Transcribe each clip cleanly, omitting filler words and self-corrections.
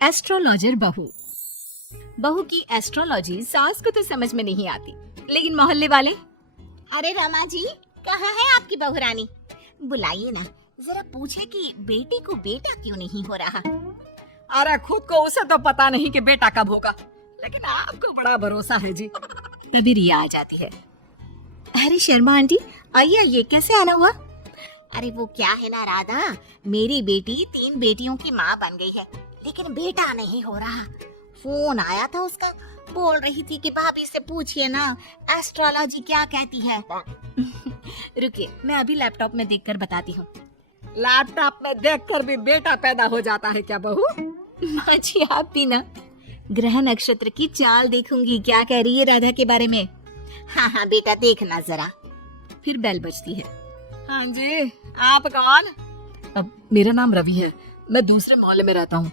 Astrologer बहू। बहू की एस्ट्रोलॉजी सास को तो समझ में नहीं आती, लेकिन मोहल्ले वाले, अरे रमा जी, कहाँ है आपकी बहू रानी? बुलाइए ना, जरा पूछे कि बेटी को बेटा क्यों नहीं हो रहा। अरे खुद को उसे तो पता नहीं कि बेटा कब होगा, लेकिन आपको बड़ा भरोसा है जी। तभी रिया आ जाती है। अरे शर्मा आंटी, आइए आइए, कैसे आना हुआ? अरे वो क्या है ना राधा, मेरी बेटी 3 बेटियों की माँ बन गई है, लेकिन बेटा नहीं हो रहा। फोन आया था उसका, बोल रही थी कि भाभी से पूछिए ना एस्ट्रोलॉजी क्या कहती है। रुकिए, मैं अभी लैपटॉप में देखकर बताती हूँ। लैपटॉप में देखकर भी बेटा पैदा हो जाता है क्या बहू? माँ जी आप भी ना। ग्रह नक्षत्र की चाल देखूंगी, क्या कह रही है राधा के बारे में। हाँ हाँ बेटा, देखना जरा। फिर बेल बजती है। हाँ जी, आप कौन? अब मेरा नाम रवि है, मैं दूसरे मोहल्ले में रहता हूँ।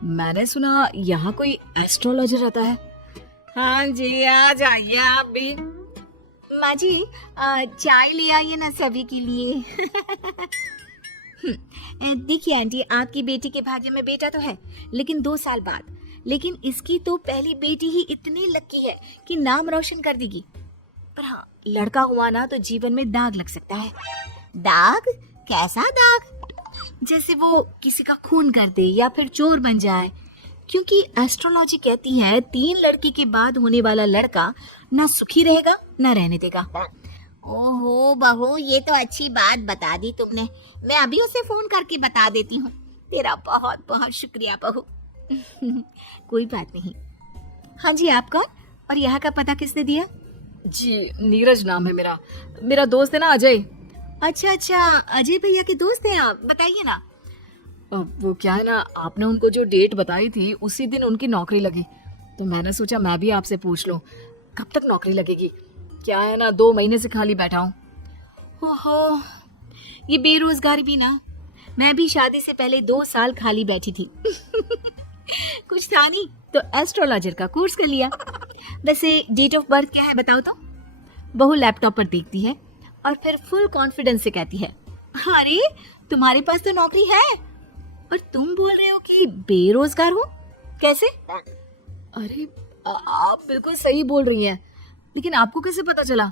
मैंने सुना यहाँ कोई एस्ट्रोलॉजर रहता है। हाँ जी, आ जाइए आप भी। माँ जी चाय ले आइए ना सभी के लिए। देखिए आंटी, आपकी बेटी के भाग्य में बेटा तो है, लेकिन 2 साल बाद। लेकिन इसकी तो पहली बेटी ही इतनी लकी है कि नाम रोशन कर देगी। पर हाँ, लड़का हुआ ना तो जीवन में दाग लग सकता है। दाग? कैसा दाग? जैसे वो किसी का खून कर दे या फिर चोर बन जाए, क्योंकि एस्ट्रोलॉजी कहती है 3 लड़की के बाद होने वाला लड़का ना सुखी रहेगा ना रहने देगा। ओहो बहू, ये तो अच्छी बात बता दी तुमने। मैं अभी उसे फोन करके बता देती हूँ। तेरा बहुत बहुत शुक्रिया बहू। कोई बात नहीं। हाँ जी, आप कौन और यहाँ का पता किसने दिया? जी, नीरज नाम है मेरा। मेरा दोस्त है ना अजय। अच्छा अच्छा, अजय भैया के दोस्त हैं आप, बताइए ना। वो क्या है ना, आपने उनको जो डेट बताई थी उसी दिन उनकी नौकरी लगी, तो मैंने सोचा मैं भी आपसे पूछ लूं कब तक नौकरी लगेगी। क्या है ना, 2 महीने से खाली बैठा हूँ। ओहो, ये बेरोजगारी भी ना। मैं भी शादी से पहले 2 साल खाली बैठी थी। कुछ था नहीं तो एस्ट्रोलॉजर का कोर्स कर लिया। वैसे डेट ऑफ बर्थ क्या है बताओ तो? बहू लैपटॉप पर देखती है और फिर फुल कॉन्फिडेंस से कहती है, अरे तुम्हारे पास तो नौकरी है और तुम बोल रहे हो कि बेरोजगार हो, कैसे? अरे आप बिल्कुल सही बोल रही हैं, लेकिन आपको कैसे पता चला?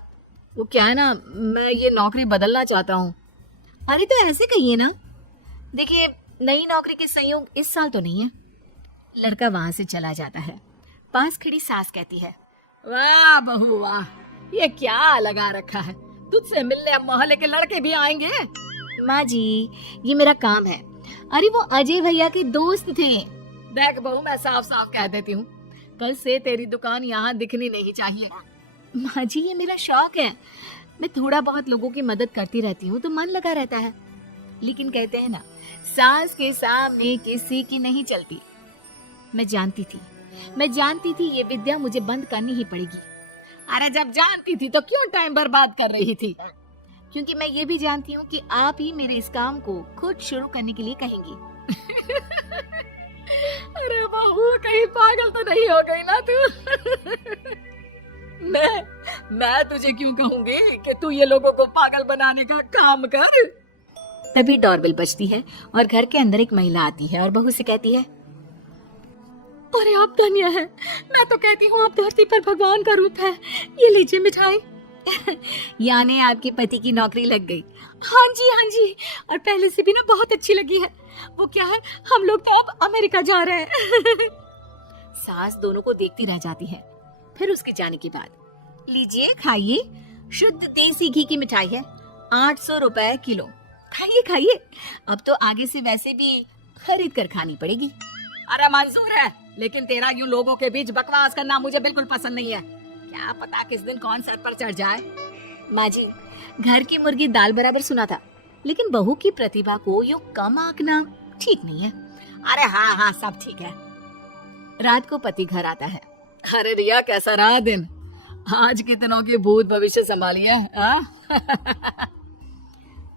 वो क्या है ना, मैं ये नौकरी बदलना चाहता हूँ। अरे तो ऐसे कहिए ना। देखिए, नई नौकरी के संयोग इस साल तो नहीं है। लड़का वहां से चला जाता है। पास खड़ी सास कहती है, वाह बहू वाह, ये क्या लगा रखा है, तुझसे मिलने अब मोहल्ले के लड़के भी आएंगे। माँ जी, ये मेरा काम है। अरे वो अजय भैया के दोस्त थे। देख बहू, मैं साफ साफ कह देती हूँ, कल से तेरी दुकान यहाँ दिखनी नहीं चाहिए। माँ जी, ये मेरा शौक है। मैं थोड़ा बहुत लोगों की मदद करती रहती हूँ तो मन लगा रहता है। लेकिन कहते हैं ना, सास के सामने किसी की नहीं चलती। मैं जानती थी ये विद्या मुझे बंद करनी ही पड़ेगी। अरे जब जानती थी तो क्यों टाइम बर्बाद कर रही थी? क्योंकि मैं ये भी जानती हूँ कि आप ही मेरे इस काम को खुद शुरू करने के लिए कहेंगी। अरे बहू, कहीं पागल तो नहीं हो गई ना तू? मैं तुझे क्यों कहूंगी कि तू ये लोगों को पागल बनाने का काम कर। तभी डोरबेल बजती है और घर के अंदर एक महिला आती है और बहू से कहती है, अरे आप धन्य है, मैं तो कहती हूँ आप धरती पर भगवान का रूप है। ये लीजिए मिठाई। यानी आपके पति की नौकरी लग गई? हाँ जी, और पहले से भी ना बहुत अच्छी लगी है। वो क्या है, हम लोग तो अब अमेरिका जा रहे हैं। सास दोनों को देखती रह जाती है। फिर उसके जाने के बाद, लीजिए खाइए, शुद्ध देसी घी की मिठाई है, 800 रुपए किलो। खाइए खाइए, अब तो आगे से वैसे भी खरीद कर खानी पड़ेगी। अरे मंजूर है, लेकिन तेरा यूं लोगों के बीच बकवास करना मुझे बिल्कुल पसंद नहीं है। क्या पता किस दिन कौन सर पर चढ़ जाए। माँ जी, घर की मुर्गी दाल बराबर सुना था, लेकिन बहू की प्रतिभा को यूं कम आंकना ठीक नहीं है। अरे हाँ, सब ठीक है। रात को पति घर आता है। अरे रिया, कैसा रहा दिन? आज के दिनों के भूत भविष्य संभालिए।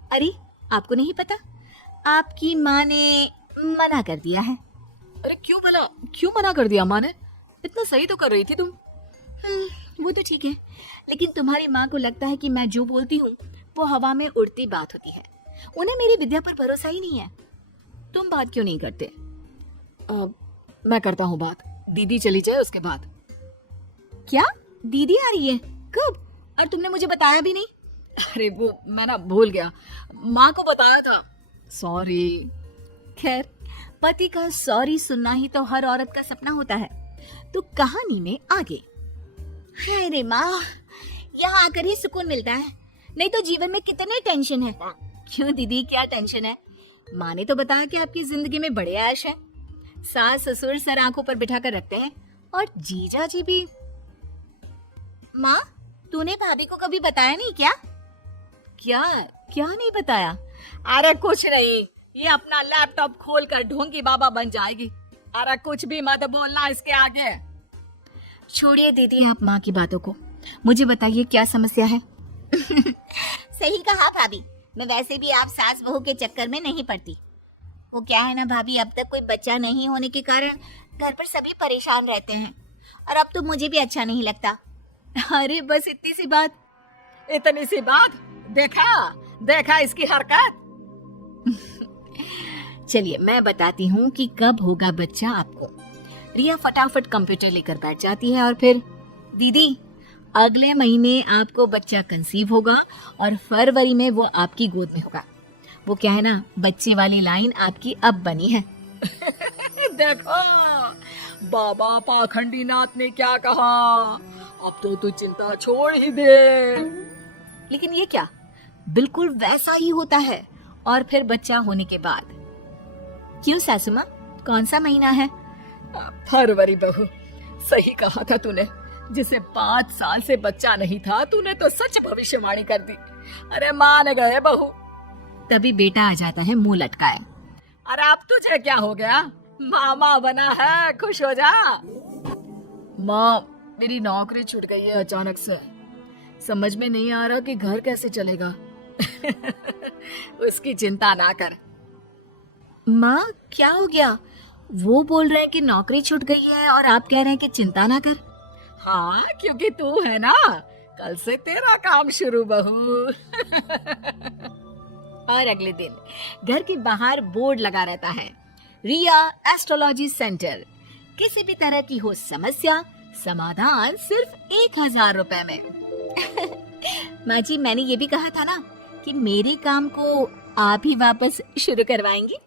अरे आपको नहीं पता, आपकी माँ ने मना कर दिया है। अरे क्यों मना कर दिया माँ ने? इतना सही तो कर रही थी तुम। वो तो ठीक है, लेकिन तुम्हारी माँ को लगता है कि मैं जो बोलती हूँ वो हवा में उड़ती बात होती है। उन्हें मेरी विद्या पर भरोसा ही नहीं है। तुम बात क्यों नहीं करते? मैं करता हूँ बात, दीदी चली जाए उसके बाद। क्या दीदी आ रही है? कब? और तुमने मुझे बताया भी नहीं। अरे वो मैं ना भूल गया, माँ को बताया था, सॉरी। खैर, पति का सॉरी सुनना ही तो हर औरत का सपना होता है। तो कहानी में आगे। हाय रे माँ, यहाँ आकर ही सुकून मिलता है, नहीं तो जीवन में कितने टेंशन है। क्यों दीदी, क्या टेंशन है? माँ ने तो बताया कि आपकी जिंदगी में बड़े ऐश है, सास ससुर सर आंखों पर बिठा कर रखते हैं, और जीजा जी भी। माँ, तूने भाभी को कभी बताया नहीं क्या? क्या क्या नहीं बताया? अरे कुछ नहीं, ये अपना लैपटॉप खोल कर ढोंगी बाबा बन जाएगी। अरे कुछ भी मत बोलना इसके आगे। छोड़िए दीदी आप माँ की बातों को, मुझे बताइए क्या समस्या है। सही कहा भाभी, मैं वैसे भी आप सास बहू के चक्कर में नहीं पड़ती। वो क्या है ना भाभी, अब तक कोई बच्चा नहीं होने के कारण घर पर सभी परेशान रहते हैं, और अब तो मुझे भी अच्छा नहीं लगता। अरे बस इतनी सी बात, इतनी सी बात, देखा देखा इसकी हरकत। चलिए मैं बताती हूँ कि कब होगा बच्चा आपको। रिया फटाफट कंप्यूटर लेकर बैठ जाती है और फिर, दीदी अगले महीने आपको बच्चा कंसीव होगा और फरवरी में वो आपकी गोद में होगा। वो क्या है ना, बच्चे वाली लाइन आपकी अब बनी है। देखो बाबा पाखंडी नाथ ने क्या कहा, अब तो तू चिंता छोड़ ही दे। लेकिन ये क्या, बिल्कुल वैसा ही होता है। और फिर बच्चा होने के बाद, क्यों सासू माँ, कौन सा महीना है? फरवरी बहू, सही कहा था तूने। जिसे 5 साल से बच्चा नहीं था, तूने तो सच भविष्यवाणी कर दी। अरे मान गए बहू। तभी बेटा आ जाता है मुंह लटकाए। अरे अब तुझे क्या हो गया, मामा बना है, खुश हो जा। माँ, मेरी नौकरी छूट गई है अचानक से, समझ में नहीं आ रहा कि घर कैसे चलेगा। उसकी चिंता ना कर। माँ क्या हो गया? वो बोल रहे हैं कि नौकरी छूट गई है और आप कह रहे हैं कि चिंता ना कर। हाँ, क्योंकि तू है ना, कल से तेरा काम शुरू बहू। और अगले दिन घर के बाहर बोर्ड लगा रहता है, रिया एस्ट्रोलॉजी सेंटर। किसी भी तरह की हो समस्या, समाधान सिर्फ 1000 रुपए में। माँ जी, मैंने ये भी कहा था ना कि मेरे काम को आप ही वापस शुरू करवाएंगी।